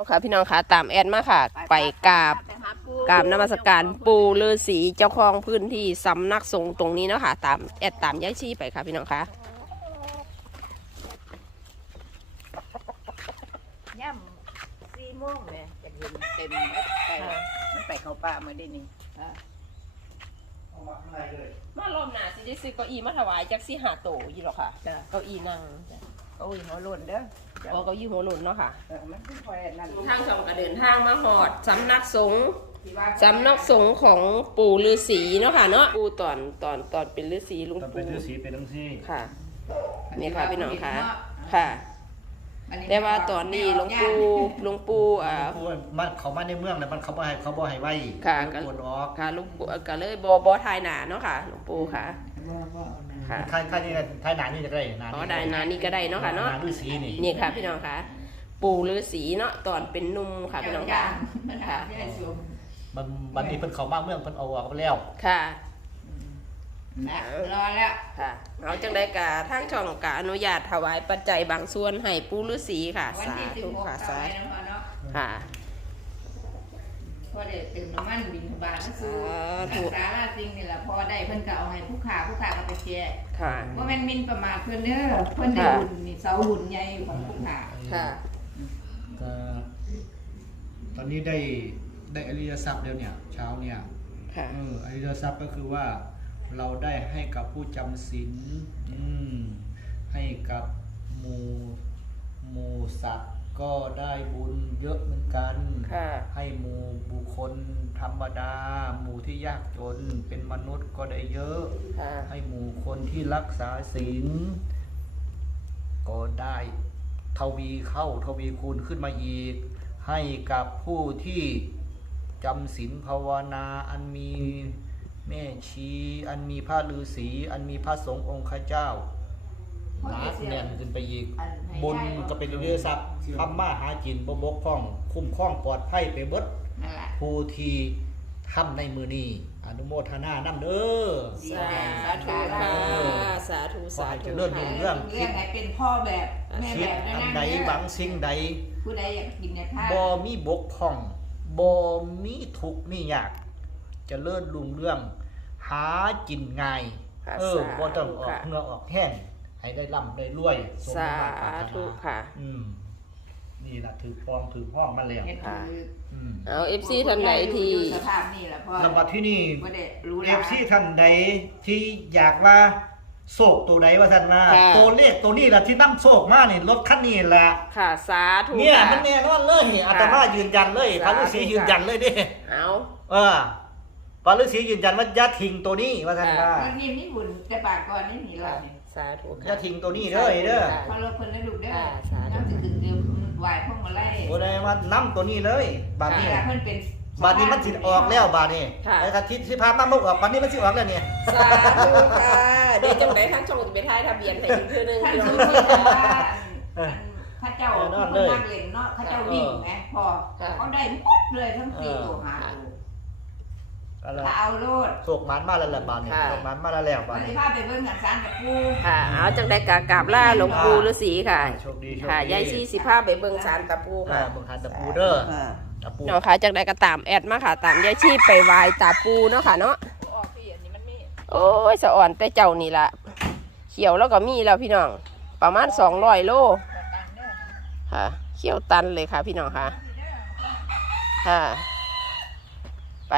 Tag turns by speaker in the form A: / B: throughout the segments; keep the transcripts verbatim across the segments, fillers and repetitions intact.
A: ค่ะพี่น้องค่ะตามแอดมาค่ะไปกราบกราบนมัสการปู่ฤาษีเจ้าของพื้นที่สำนักสงฆ์ตรงนี้เนาะค่ะตามแอดตามย้ายชี้ไปค่ะพี่น้องค่ะ
B: ย่ำสี่โมงเลยอยากเห็นเต็มไปมันไปเขาป่ามาได้นี่
A: มาลมหนาสิได้ซื้อเก้าอี้มาถวายจากสิหาโตยี่หรอค่ะเก้าอี้นั่ง
B: เก้าอี้หัวโล้นเด้อ
A: โอ้เก้าอี้หัวหล่นเนาะค่ะ
B: มันเป็นคอยนั่น
A: ทางช่องกระเดินทางมาหอดสำนักสงฆ์สำนักสงฆ์ของปู่ฤาษีเนาะค่ะเนาะปู่ตอนตอนตอนเป็นฤาษีลุงปู่
C: เป็นฤาษีเป็นทั้งสี่
A: ค่ะนี่ค่ะพี่น้องค่ะค่ะแต่ว่าตอนนี้หลวงปู่หลวงปู่อ่า
C: มันเขามาในเมืองเลยมันเขาบ่ให้เขาบ่ให้ไว้
A: ค่ะ
C: ก็ปวดออก
A: ค่ะหลวงปู่ก็เลยบ่บ่ทายหนาเนาะค่ะหลวงปู่ค่ะ
C: ค่ะทายทายนี่ทายหนานี่จะได้หนา
A: อ๋อได้หนานี่ก็ได้เนาะค่ะเนาะ
C: หนาฤาษีนี่
A: นี่ค่ะพี่น้องค่ะปู่ฤาษีเนาะตอนเป็นหนุ่มค่ะพี่น้องค่ะค่ะ
C: มันวันนี้เพิ่นเขามาเมืองเพิ่นเอาออกไปแล้ว
A: ค่ะ
B: รอแล้ว
A: ค่ะเอาจังได้กะทางช่องกะอนุญาตถวายปัจจัยบางส่วนให้ปู่ฤาษีค่ะสาธุค่ะสาธุค่ะ
B: พอได้เติมน้ำมันบินบาทก็คือสาราจริงนี่แหละพอได้เพิ่นก็เอาให้ผู้ขาผู้ขาก็ไปแจก
A: ค่ะ
B: ว่าแม่นมินประมาทเพิ่นเด้อเพิ่นได้บุญนี่เสาบุญใหญ่ของผู้ขา
A: ค่ะ
C: ตอนนี้ได้ได้อริยทรัพย์แล้วเนี่ยเช้าเนี่ยเอออริยทรัพย์ก็คือว่าเราได้ให้กับผู้จำศีลให้กับหมู่หมู่สัตว์ก็ได้บุญเยอะเหมือนกันให้หมู่บุคคลธรรมดาหมู่ที่ยากจนเป็นมนุษย์ก็ได้เยอะให้หมู่คนที่รักษาศีลก็ได้ทวีเข้าทวีคูณขึ้นมาอีกให้กับผู้ที่จำศีลภาวนาอันมีแม่ชีอันมีพระฤาษีอันมีพระสงฆ์องค์ข้าเจ้าหนาแน่นขึ้นไปอีกบุญก็เป็นเรื่องทรัพย์ทำมาหาจินบ่บกพร่องคุ้มครองปลอดภัยไปเบิดผู้ที่ทำในมือนี้อนุโมทนานำเด้อ
A: สาธุค่ะสาธุสาธุ
C: เรื่องเรื่อง
B: คิดไหนเป็นพ่อแบบแม่แบบ
C: อันใดหวังสิ่งใด
B: ผู้ใดอยากกินอยากทาน
C: บ่มีบกพร่องบ่มีทุกข์มียากจะเลื่อนลุงเรื่องหากินง่ายเออบ่ต้องออกเหงื่อออกแห้งให้ได้ร่ำได้รวย
A: สาธุค่ะ
C: อืมนี่ล่ะถือปองถือห้องมาแล้ว
A: ค่ะเอา เอฟ ซี ท่านใดที่
B: สภาพนี่แหละพ่อ
C: ลำดับที่นี่ เอฟ ซี ท่านใดที่อยากว่าโศกตัวใดว่าท่านมาตัวเลขตัวนี้ล่ะที่นำโศกมานี่รถคันนี้แหละ
A: ค่ะสาธุ
C: เนี่ยมันแน่นอนเลยอาตมายืนยันเลยพระฤาษียืนยันเลยเด้
A: เอา
C: เออพระฤาษียืนยันว่าอย่าทิ้งตัวนี้ว่าท่านว่า
B: วันนี้นี่บุญแต่ปากก่อนนี่หนีเราเนี่ย
A: สาธุ
C: อย่าทิ้งตัวนี้เด้อเด้อ
B: พอเราคนได้ลูกเด้อน้ำจะถึงเดียวไหวพวกมาไล่
C: บ่ได้ว่านำตัวนี้เลยบาดนี้
B: เพิ่นเป็น
C: บาดนี้มันสิออกแล้วบาดนี้ไอ้กะทิสิพามาบ่ออกบาดนี้มันสิออกแล้วเนี่ย
A: สาธุค่ะเดี๋ยวจังได๋ทางช่องสิไปถ่ายทะเบียนให้อีกเทื่อนึงพี่น้อง
B: พระเจ้าคนนั่งเล่นเนาะพระเจ้าวิ่งไงพอเขาได้หมดเลยทั้งสี่ตัวหาเอาโลด
C: โศกมันมาแล้วแหละบาดนี้โศกมันมาแล้วแล้วบาดนี้
B: พาไปเบิ่งกันศาลกับปู่
A: ค่ะเอาจังได๋กะกราบลาหลวงปู่ฤาษีค่ะค่ะยายซี่สิพาไปเบิ่งศาลตะปู่ค่ะ
C: เบิ่งศาลตะปู่เด้อ
A: เนาะค่ะจังได๋ก็ตามแอดมาค่ะตามยายซี่ไปไหว้ตาปู่เนาะค่ะเนาะโอ้ยสะอ่อนแต่เจ้านี่ล่ะเขียวแล้วก็มีแล้วพี่น้องประมาณสองร้อยโลค่ะเขียวตันเลยค่ะพี่น้องค่ะค่ะไป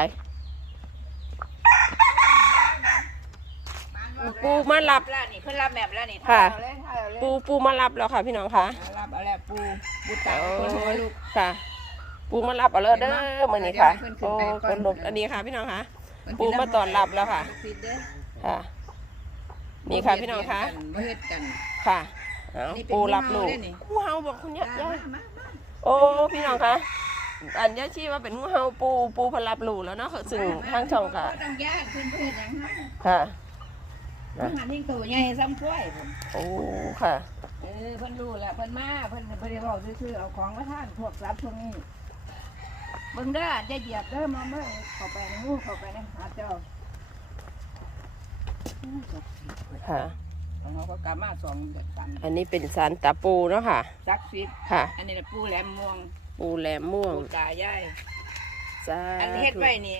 A: ปูมารับ
B: แล้วนี่เพิ่นรับแบบแล้วนี่
A: ค่ะปูปูมารับแล้วค่ะพี่น้องค่ะ
B: รับเอาแล้วปูปูตาปูลูก
A: ค่ะปูมารับเอาแล้วเด้อมื้อนี้ค่ะโอ้คนลุกอันนี้ค่ะพี่น้องค่ะปูมาต้อนรับแล้วค่ะค่ะนี่ค่ะพี่น้องค่ะ
B: บ่เฮ็ดกัน
A: ค่ะปูรับลูกงูเห่าบอกคุณยายโอ้พี่น้องค่ะอันยาชีว่าเป็นงูเห่าปูปูพลับลูกแล้วเนาะซึ่งทางช่องค่ะ
B: ต้องญาติเพิ่นเพิ่นหยัง
A: ค่ะ
B: มันหันทิ้งตัวใหญ่ซ้ำกล้วย
A: โอ้ค่ะ
B: เออเพิ่นรู้แหละเพิ่นมาเพิ่นเพิ่นได้บอกซื่อๆเอาของมาท่านพวกสัตว์พวกนี้เบิ่งเด้อจะเหยียบเด้อมาเมื่อเข้าไปในงูเข้าไปในหาเจ้า
A: ค่ะ
B: เขาก็กามาสองเดือนตัน
A: อันนี้เป็นสารตาปูเนาะค่ะ
B: ศักดิ์สิทธิ์
A: ค่ะ
B: อันนี้ปูแหลมม่วง
A: ปูแหลมม่วง
B: ปูตายาย
A: จ้า
B: อันเฮ็ดไว้นี่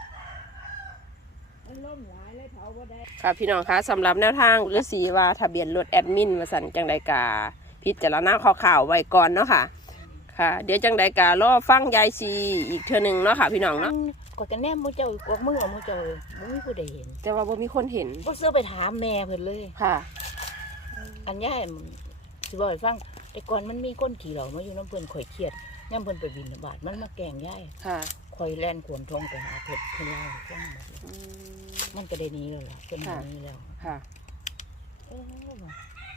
B: มันล่มหลายเลยเผาบ่ได้
A: ค่ะพี่น้องคะสำหรับแนวทางฤาษีว่าทะเบียนรถแอดมินมาสั่นจังไดกาพิจารณาข่าวๆไว้ก่อนเนาะค่ะ ค่ะ เดี๋ยวจังไดการอฟังยายชีอีกเทื่อหนึงเนาะค่ะพี่น้องเนาะ
B: กดกันแนมมูเจ้ากดมือเอามูเจ้าบ่มีผู้ใดเห็น
A: แต่ว่าบ่มีคนเห็น
B: บ่เสื้อไปถามแม่เพิ่นเลย
A: ค่ะ
B: อันยายมันสิบอกให้ฟังแต่ก่อนมันมีคนขี่เหล่ามาอยู่น้ำเพิ่นข่อยเครียดย่ำเพิ่นไปบินบาตมันมาแกล้งยาย
A: ค่ะ
B: ข่อยแล่นขวนทองไปหาเพิ่นเพิ่นเล่าให้ฟังหมดเลย
A: อืม
B: มันก็ได้หนี้แล้วล่ะเพิ่นห
A: ค่ะ
B: นี้แล้ว
A: ค่ะ
B: เออว่ะ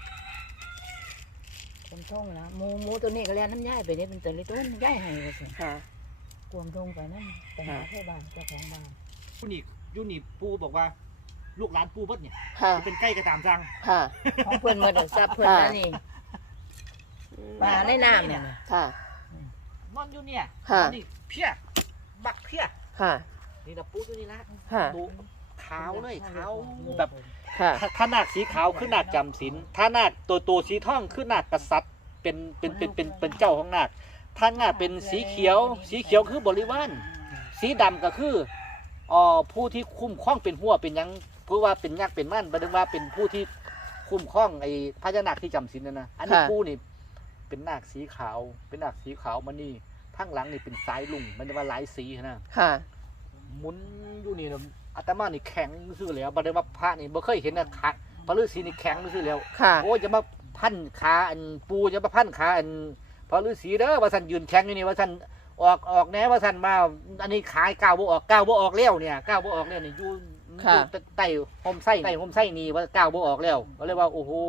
B: ขวนทองนะหมูหมูตัวนี้ก็แล่นน้ำยายไปนี่เป็นตัวเล็กตัวยายให้ว่าซั่น
A: ค่ะ
B: กวมทงไปนั่นไปหาเทศบาลเจ้าของบ้าน
C: ยูนี่ยูนี่ปูบอกว่า ลูกหลานปูเบิดเนี่ย
A: ค่ะ
C: จะเป็นใกล้กระตามจัง
A: ค่ะ
B: ของเพิ่นหมดอะทรัพย์เพิ่นนะนี่ปลาในน้ำเนี่ย
A: ค่ะ
C: นอนอยู่เนี่ย
A: ค่ะ
C: นอนนี่เพี้ยบักเพี้ย
A: ค่ะ
C: นี่นะปูตัวนี้ละ
A: ค่ะ
C: ปูขาวเลยขาวแบบ
A: ค่ะ
C: ถ้าถ้านาคสีขาวคือนาคจำศีลถ้านาคตัวตัวสีทองคือนาคกษัตริย์เป็นเป็นเป็นเป็นเป็นเจ้าของนาคถ้านาคเป็นสีเขียว สีเขียวคือบริวารสีดำก็คืออ๋อผู้ที่คุ้มครองเป็นหัวเป็นหยังเพื่อว่าเป็นยักษ์เป็นมั่นประเด็นว่าเป็นผู้ที่คุ้มครองไอ้พญานาคที่จำศีลนั่นนะอันนี้
A: ค่ะ
C: ปูนี่เป็นนาคสีขาว เป็นนาคสีขาวมันนี่ทั้งหลังนี่เป็นสายลุงมันจะว่าหลายสีนะ
A: ค่ะ
C: หมุนอยู่นี่นะอาตมานี่แข็งซื่อแล้วประเดี๋ยวว่าพระนี่บ่เคยเห็นนะขาพระฤาษีนี่แข็งซื่อแล้ว
A: ค่ะ
C: โอ้ยจะมาพันขาอันปูจะมาพันขาอันพระฤาษีเด้อว่าสันยืนแข็งอยู่นี่ว่าสันออกออกแน่ว่าสันมาอันนี้ขายก้าวบ่ออกก้าวบ่ออกแล้วเนี่ยก้าวบ่ออกแล้วนี่อยู่
A: ค่ะ
C: อยู่ใต้ห่มไส้ใต้ห่มไส้นี่ว่าก้าวบ่ออกแล้วก็เลยว่าโอ้โห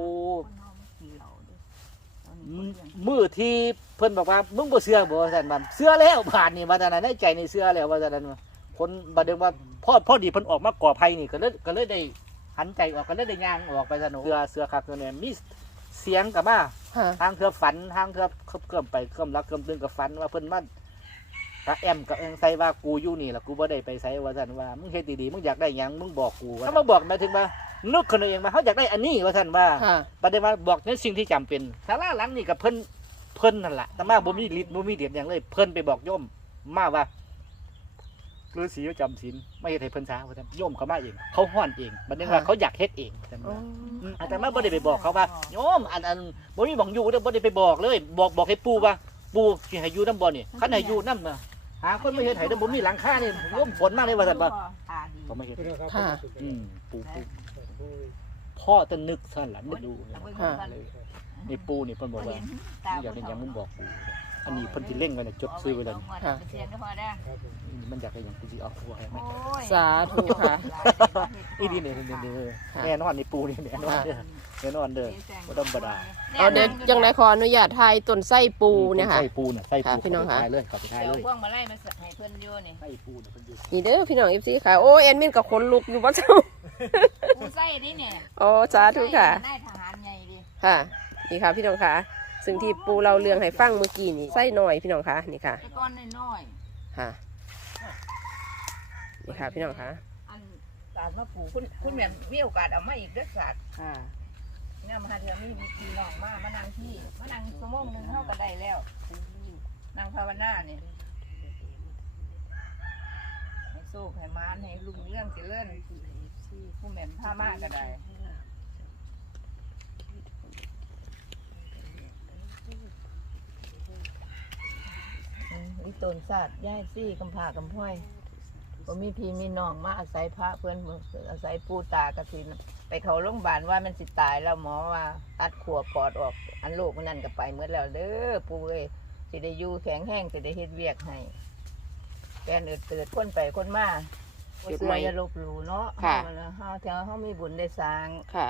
C: มือที่เพิ่นบอกว่ามึงบ่เชื่อบ่ว่าสันมันเชื่อแล้วผ่านนี่ว่าสันในใจนี่เชื่อแล้วว่าสันคนบัดเดี๋ยวว่าพ่อพ่อดีเพิ่นออกมาก่อภัยนี่ก็เลยก็เลยได้หันใจออกก็เลยได้ย่างออกไปสนุกเสือเสือคักตัวเนี่ยมีเสียงกับมา
A: ค่ะ
C: ทางเธอฝันทางเธอเคลื่อนไปเคลื่อนรักเคลื่อนตื่นกับฝันว่าเพิ่นมันกะแอมกับแองใส่ว่ากูอยู่นี่ล่ะกูบ่ได้ไปไสว่าซั่นว่ามึงเฮ็ดดีๆมึงอยากได้หยังมึงบอกกูถ้ามาบอกหมายถึงว่านึกขึ้นเอาเองว่าเขาอยากได้อันนี้ว่าซั่นว่า
A: ค่ะ
C: ประเด็นว่าบอกในสิ่งที่จำเป็นศาลาหลังนี่กับเพิ่นเพิ่นนั่นล่ะแต่มาบ่มีฤทธิ์บ่มีเดียดหยังเลยเพิ่นไปบอกโยมมาว่าฤาษีประจำศีลไม่เฮ็ดให้เพิ่นซาว่าซั่นโยมเขามาเองเขาฮ้อนเองบัดนี้ว่าเขาอยากเฮ็ดเองว่าซั่น
A: อ๋อ
C: ว่า อืมอาจารย์มาบ่ได้ไปบอกเขาว่าโยมอันอันบ่มีบังอยู่เด้อบ่ได้ไปบอกเลย บอกบอกให้ปู่ว่าปู่สิให้อยู่นำบ่นี่คันให้อยู่นำน่ะหาคนไม่เฮ็ดให้เด้อบ่มีหลังคานี่โยมฝนมาเลยว่าซั่นบ่เขาไม่เฮ็ด
A: ค่ะ
C: อืมปู่ปู่พ่อจะนึกซั่นล่ะนึกดู
A: ค่ะ
C: นี่ปู่นี่เพิ่นบอกว่าอยากได้หยังมึงบอกปู่อันนี้เพิ่นสิเล่งไว้น่ะจดซื้อไว้แล้ว
A: ค่ะ
C: มันอยากได้หยังกูสิเอาตัวให้ไหม
A: สาธุค่ะ
C: อีดีนี่นี่แน่นอนนี่ปู่นี่แน่นอนเด้อแน่นอนเด้อบ่ธรรมดา
A: เอาเดี๋ยวจังไดขออนุญาตทายต้นไส้ปูเนี่ยค่ะ
C: ไส้ปูน่ะไส้ปู
A: ค่ะพี่น้องค่ะ
C: เข้าไปทายเลยเข้าไปทาย
B: เดี๋ยว
C: เลย
B: พวงมาไล่มาให้เพิ่นอยู่นี่
C: ไส้ปูน่ะเพิ่นอยู่
A: นี่เด้อพี่น้องเอฟซีค่ะ โอ้แอนมินกับขนลุกอยู่ว่าเจ้า
B: ผู้ใส่นี่เนี่ย
A: โอ้สาธุค่ะ
B: นายทหารใหญ่ดิ
A: ค่ะ นี่ค่ะพี่น้องค่ะ ซึ่งที่ปูเราเรื่องให้ฟังเมื่อกี้นี่ไส้หน่อยพี่น้องค่ะ นี่ค่ะ
B: แต่ก้อนน้อย
A: ค่ะ นี่ค่ะพี่น้องค่ะ
B: ๆอันศาสตร์มาปลูกคุณคุณแม่มีโอกาสเอามาอีกเด้อศาสตร์
A: ค่ะ
B: เนี่ยมาหาเธอมีมีพี่น้องมามานั่งที่มานั่งชั่วโมงหนึงเฮาก็ได้แล้วนั่งภาวนาเนี่ยให้สู้ให้มานให้ลุงเรื่องสิเลื่อนผู้แม่นพามาก็ได้อืมอีต้นศาสตร์ย้ายซี่กำพร้ากำพร้อยบ่มีพี่มีน้องมาอาศัยพระเพิ่นอาศัยปู่ตากสินไปเข้าโรงพยาบาลว่ามันสิตายแล้วหมอว่าตัดขัวปอดออกอันโรคมันนั่นก็ไปหมดแล้วเด้อปู่เอ้ยสิได้อยู่แข็งแรงสิได้เฮ็ดเวียกให้แฟนเอิดเติดคนไปคนมา
A: เก็บ
B: เสื้
A: ไว้
B: ออย่าลบหลู่เนาะ
A: ค่ะ
B: เฮาเฮาเท่าเฮามีบุญได้สร้าง
A: ค่ะ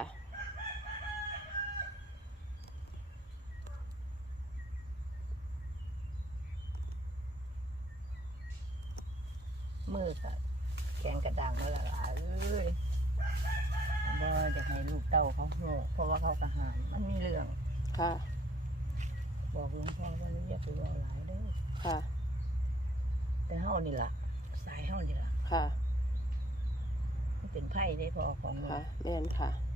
B: มือก็แข็งกระดังมาละลายเอ้ยบ่อยากให้ลูกเต้าเขาโหเพราะว่าเขากระหายมันมีเรื่อง
A: ค่ะ
B: บอกหลวงพ่อว่าอย่าไปว่าหลายเด้อ
A: ค่ะ
B: แต่เฮานี่ล่ะสายเฮานี่ล่ะ
A: ค่ะ
B: มันเป็นไพ่ได้พอของ
A: ค่ะแม่นค่ะ